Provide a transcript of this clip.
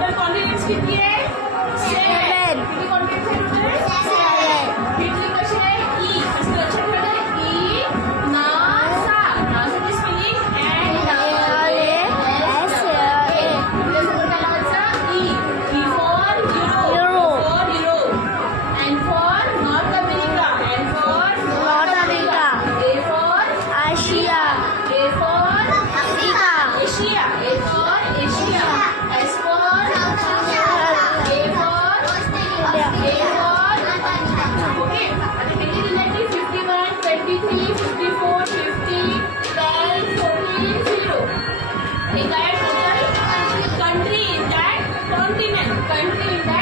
Total continents किती आहे? 7. किती कॉन्टिनेंट्स आहे टोटल? हिटली कशी आहे? ई. असं लक्षात ठेवायचं. ई नासा. नासाची स्पेलिंग त्याच्यावर काय लावायचं? E. E for euro. For Europe. N for North America. N for A for Asia, A for Africa, Asia. A for Asia. S for A for okay. आता किती दिले की 51, 23, 54, 50, 12, 14, 0. हे काय total country in that continent. Country in that